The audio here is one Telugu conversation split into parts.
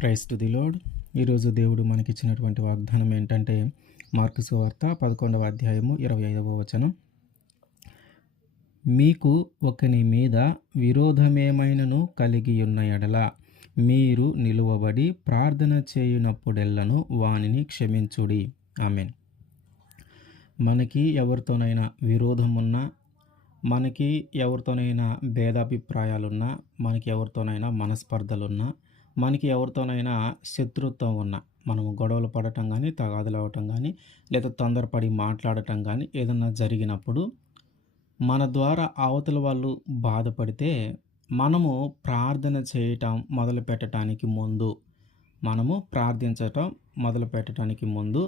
Praise to the lord. ఈరోజు దేవుడు మనకిచ్చినటువంటి వాగ్దానం ఏంటంటే, మార్కు సువార్త 11వ అధ్యాయము 25వ వచనం. మీకు ఒకని మీద విరోధమేమైనను కలిగి ఉన్న ఎడల మీరు నిలువబడి ప్రార్థన చేయునప్పుడెల్లను వానిని క్షమించుడి. ఆమేన్. మనకి ఎవరితోనైనా విరోధం ఉన్నా, మనకి ఎవరితోనైనా భేదాభిప్రాయాలున్నా, మనకి ఎవరితోనైనా మనస్పర్ధలున్నా, మనకి ఎవరితోనైనా శత్రుత్వం ఉన్నా, మనము గొడవలు పడటం కానీ, తగాదులు అవ్వటం కానీ, లేదా తొందరపడి మాట్లాడటం కానీ ఏదన్నా జరిగినప్పుడు మన ద్వారా అవతల వాళ్ళు బాధపడితే మనము ప్రార్థన చేయటం మొదలుపెట్టడానికి ముందు, మనము ప్రార్థించటం మొదలుపెట్టడానికి ముందు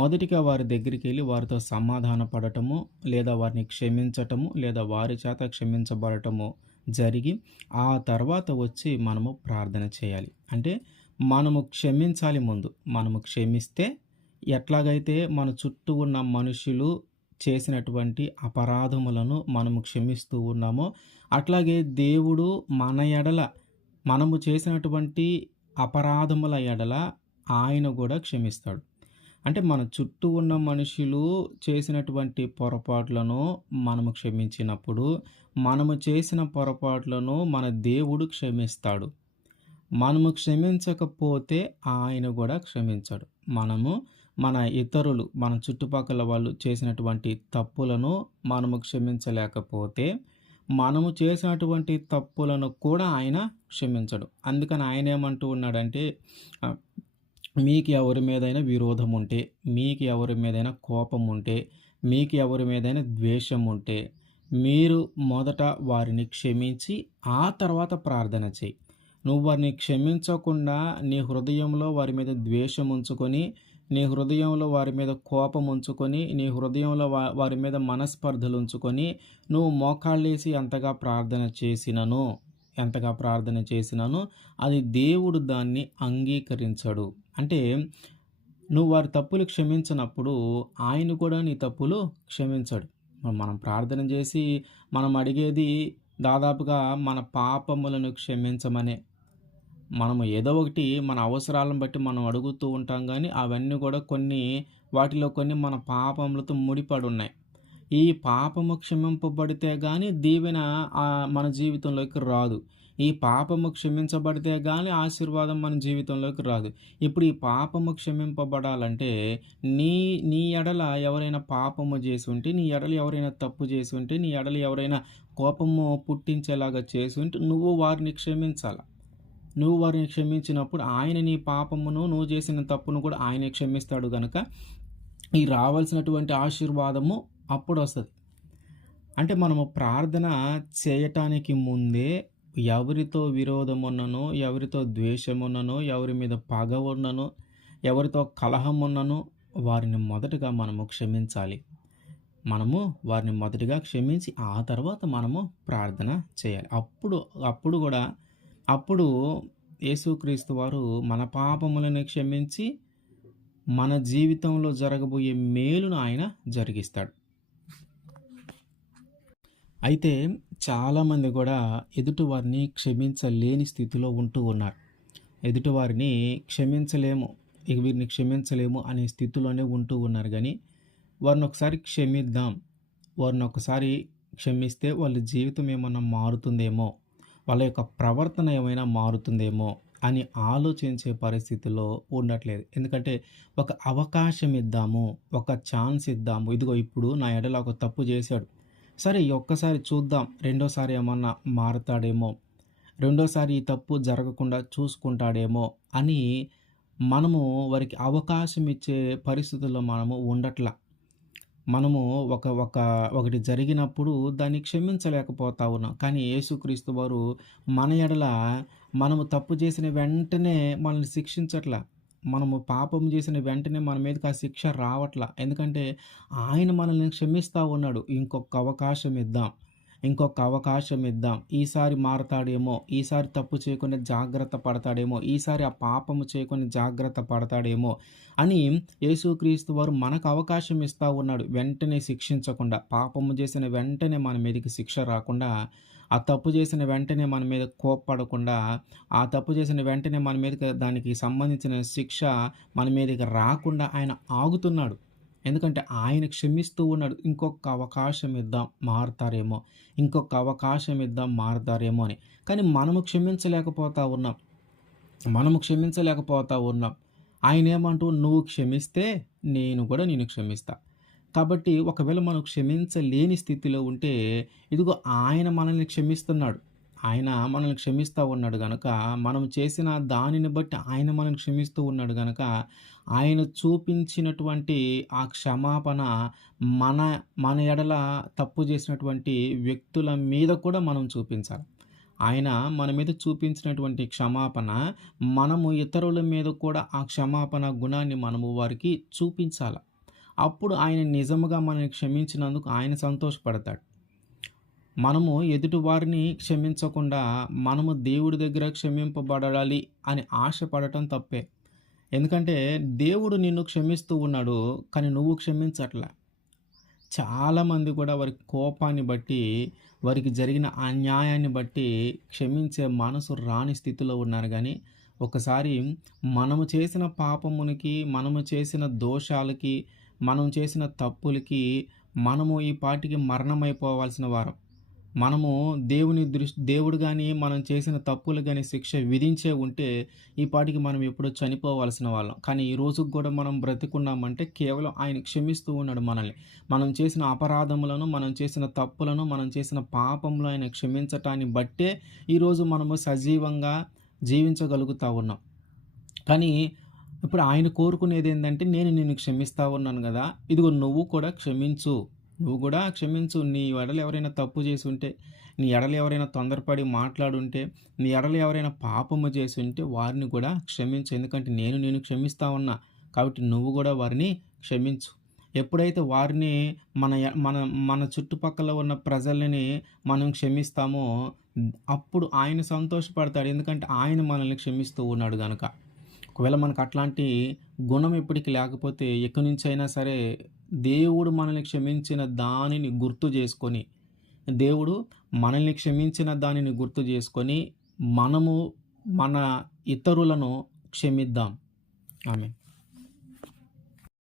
మొదటిగా వారి దగ్గరికి వెళ్ళి వారితో సమాధాన పడటము, లేదా వారిని క్షమించటము, లేదా వారి చేత క్షమించబడటము జరిగి ఆ తర్వాత వచ్చి మనము ప్రార్థన చేయాలి. అంటే మనము క్షమించాలి ముందు. మనము క్షమిస్తే ఎట్లాగైతే మన చుట్టూ ఉన్న మనుషులు చేసినటువంటి అపరాధములను మనము క్షమిస్తూ ఉన్నామో, అట్లాగే దేవుడు మన ఎడల మనము చేసినటువంటి అపరాధముల ఎడల ఆయన కూడా క్షమిస్తాడు. అంటే మన చుట్టూ ఉన్న మనుషులు చేసినటువంటి పొరపాట్లను మనము క్షమించినప్పుడు, మనము చేసిన పొరపాట్లను మన దేవుడు క్షమిస్తాడు. మనము క్షమించకపోతే ఆయన కూడా క్షమించడు. మన ఇతరులు, మన చుట్టుపక్కల వాళ్ళు చేసినటువంటి తప్పులను మనము క్షమించలేకపోతే, మనము చేసినటువంటి తప్పులను కూడా ఆయన క్షమించడు. అందుకని ఆయన ఏమంటూ ఉన్నాడంటే, మీకు ఎవరి మీదైనా విరోధం ఉంటే, మీకు ఎవరి మీదైనా కోపం ఉంటే, మీకు ఎవరి మీదైనా ద్వేషం ఉంటే, మీరు మొదట వారిని క్షమించి ఆ తర్వాత ప్రార్థన చేయి. నువ్వు వారిని క్షమించకుండా నీ హృదయంలో వారి మీద ద్వేషం ఉంచుకొని, నీ హృదయంలో వారి మీద కోపం ఉంచుకొని, నీ హృదయంలో వారి మీద మనస్పర్ధలు ఉంచుకొని, నువ్వు మోకాళ్ళేసి ఎంతగా ప్రార్థన చేసినాను అది దేవుడు దాన్ని అంగీకరించడు. అంటే నువ్వు వారి తప్పులు క్షమించినప్పుడు ఆయన కూడా నీ తప్పులు క్షమించడు. మనం ప్రార్థన చేసి మనం అడిగేది దాదాపుగా మన పాపములను క్షమించమనే. మనము ఏదో ఒకటి మన అవసరాలను బట్టి మనం అడుగుతూ ఉంటాం, కానీ అవన్నీ కూడా వాటిలో కొన్ని మన పాపములతో ముడిపడి ఉన్నాయి. ఈ పాపము క్షమింపబడితే కానీ దీవెన మన జీవితంలోకి రాదు. ఈ పాపము క్షమించబడితే కానీ ఆశీర్వాదం మన జీవితంలోకి రాదు. ఇప్పుడు ఈ పాపము క్షమింపబడాలంటే నీ ఎడల ఎవరైనా పాపము చేసి ఉంటే, నీ ఎడల ఎవరైనా తప్పు చేసి ఉంటే, నీ ఎడల ఎవరైనా కోపము పుట్టించేలాగా చేసి ఉంటే నువ్వు వారిని క్షమించాలి. నువ్వు వారిని క్షమించినప్పుడు ఆయన నీ పాపమును, నువ్వు చేసిన తప్పును కూడా ఆయనే క్షమిస్తాడు. కనుక ఈ రావాల్సినటువంటి ఆశీర్వాదము అప్పుడు వస్తుంది. అంటే మనము ప్రార్థన చేయటానికి ముందే ఎవరితో విరోధం ఉన్ననో, ఎవరితో ద్వేషం ఉన్ననో, ఎవరి మీద పగ ఉన్ననో, ఎవరితో కలహం ఉన్ననో వారిని మొదటగా మనము క్షమించాలి. మనము వారిని మొదటిగా క్షమించి ఆ తర్వాత మనము ప్రార్థన చేయాలి. అప్పుడు యేసుక్రీస్తు వారు మన పాపములను క్షమించి మన జీవితంలో జరగబోయే మేలును ఆయన జరిగిస్తాడు. అయితే చాలామంది కూడా ఎదుటివారిని క్షమించలేని స్థితిలో ఉంటూ ఉన్నారు. ఎదుటివారిని వీరిని క్షమించలేము అనే స్థితిలోనే ఉంటూ ఉన్నారు. కానీ వారిని ఒకసారి క్షమిద్దాం, వారిని ఒకసారి క్షమిస్తే వాళ్ళ జీవితం ఏమన్నా మారుతుందేమో, వాళ్ళ యొక్క ప్రవర్తన ఏమైనా మారుతుందేమో అని ఆలోచించే పరిస్థితిలో ఉండట్లేదు. ఎందుకంటే ఒక అవకాశం ఇద్దాము, ఒక ఛాన్స్ ఇద్దాము. ఇదిగో ఇప్పుడు నా ఎడల ఒక తప్పు చేశాడు, సరే ఈ ఒక్కసారి చూద్దాం, రెండోసారి ఏమన్నా మారుతాడేమో, రెండోసారి ఈ తప్పు జరగకుండా చూసుకుంటాడేమో అని మనము వారికి అవకాశం ఇచ్చే పరిస్థితుల్లో మనము ఉండట్లా. మనము ఒకటి జరిగినప్పుడు దాన్ని క్షమించలేకపోతా ఉన్నాం. కానీ యేసుక్రీస్తు వారు మన ఎడల మనము తప్పు చేసిన వెంటనే మనల్ని శిక్షించట్లా. మనము పాపం చేసిన వెంటనే మన మీదకి ఆ శిక్ష రావట్లా. ఎందుకంటే ఆయన మనల్ని క్షమిస్తూ ఉన్నాడు. ఇంకొక అవకాశం ఇద్దాం, ఈసారి మారతాడేమో, ఈసారి తప్పు చేయకుండా జాగ్రత్త పడతాడేమో, ఈసారి ఆ పాపము చేయకుండా జాగ్రత్త పడతాడేమో అని యేసుక్రీస్తు వారు మనకు అవకాశం ఇస్తూ ఉన్నాడు. వెంటనే శిక్షించకుండా, పాపము చేసిన వెంటనే మన మీదకి శిక్ష రాకుండా ఆ తప్పు చేసిన వెంటనే మన మీద కోప్పడకుండా, ఆ తప్పు చేసిన వెంటనే మన మీదకి దానికి సంబంధించిన శిక్ష మన మీదకి రాకుండా ఆయన ఆగుతున్నాడు. ఎందుకంటే ఆయన క్షమిస్తూ ఉన్నాడు. ఇంకొక అవకాశం ఇద్దాం మారుతారేమో, ఇంకొక అవకాశం ఇద్దాం మారుతారేమో అని. కానీ మనము క్షమించలేకపోతా ఉన్నాం. ఆయనేమంటూ "నువ్వు క్షమిస్తే నేను కూడా నిన్ను క్షమిస్తా." కాబట్టి ఒకవేళ మనం క్షమించలేని స్థితిలో ఉంటే, ఇదిగో ఆయన మనల్ని క్షమిస్తున్నాడు. ఆయన మనల్ని క్షమిస్తా ఉన్నాడు గనక, మనం చేసిన దానిని బట్టి ఆయన మనల్ని క్షమిస్తూ ఉన్నాడు గనక, ఆయన చూపించినటువంటి ఆ క్షమాపణ మన మన ఎడల తప్పు చేసినటువంటి వ్యక్తుల మీద కూడా మనం చూపించాలి. ఆయన మన మీద చూపించినటువంటి క్షమాపణ, మనము ఇతరుల మీద కూడా ఆ క్షమాపణ గుణాన్ని మనము వారికి చూపించాల. అప్పుడు ఆయన నిజముగా మనల్ని క్షమించినందుకు ఆయన సంతోషపడతాడు. మనము ఎదుటివారిని క్షమించకుండా, మనము దేవుడి దగ్గర క్షమింపబడాలి అని ఆశపడటం తప్పే. ఎందుకంటే దేవుడు నిన్ను క్షమిస్తూ ఉన్నాడు. కానీ నువ్వు క్షమించట్ల. చాలామంది కూడా వారి కోపాన్ని బట్టి, వారికి జరిగిన అన్యాయాన్ని బట్టి క్షమించే మనసు రాని స్థితిలో ఉన్నారు గానీ, ఒకసారి మనము చేసిన పాపమునికి, మనము చేసిన దోషాలకి, మనం చేసిన తప్పులకి మనము ఈ పాటికి మరణమైపోవాల్సిన వారం. మనము దేవుడు గాని, మనం చేసిన తప్పులు గాని శిక్ష విధించే ఉంటే, ఈ పాటికి మనం ఎప్పుడో చనిపోవాల్సిన వాళ్ళం. కానీ ఈ రోజుకి గూడా మనం బ్రతికున్నామంటే కేవలం ఆయన క్షమిస్తూ ఉన్నాడు మనల్ని. మనం చేసిన అపరాధములను, మనం చేసిన తప్పులను, మనం చేసిన పాపములు ఆయన క్షమించటాన్ని బట్టే ఈరోజు మనము సజీవంగా జీవించగలుగుతా ఉన్నాం. కానీ ఇప్పుడు ఆయన కోరుకునేదేందంటే, నేను నిన్ను క్షమిస్తా ఉన్నాను గదా! ఇదిగో నువ్వు కూడా క్షమించు. నువ్వు గూడా క్షమించు. నీ ఎడల ఎవరైనా తప్పు చేసుంటే, నీ ఎడల ఎవరైనా తొందరపడి మాట్లాడుంటే, నీ ఎడల ఎవరైనా పాపము చేసుంటే వారిని కూడా క్షమించు. ఎందుకంటే నేను నిన్ను క్షమిస్తా ఉన్నా. కాబట్టి నువ్వు గూడా వారిని క్షమించు. ఎప్పుడైతే వారిని మన య మన మన చుట్టుపక్కల ఉన్న ప్రజలని మనం క్షమిస్తామో, అప్పుడు ఆయన సంతోషపడతాడు. ఎందుకంటే ఆయన మనల్ని క్షమిస్తూ ఉన్నాడు గనక. ఒకవేళ మనకు అట్లాంటి గుణం ఎప్పటికి లేకపోతే ఎక్కడి నుంచైనా సరే దేవుడు మనల్ని క్షమించిన దానిని గుర్తు చేసుకొని, దేవుడు మనల్ని క్షమించిన దానిని గుర్తు చేసుకొని, మనము మన ఇతరులను క్షమిద్దాం. ఆమేన్.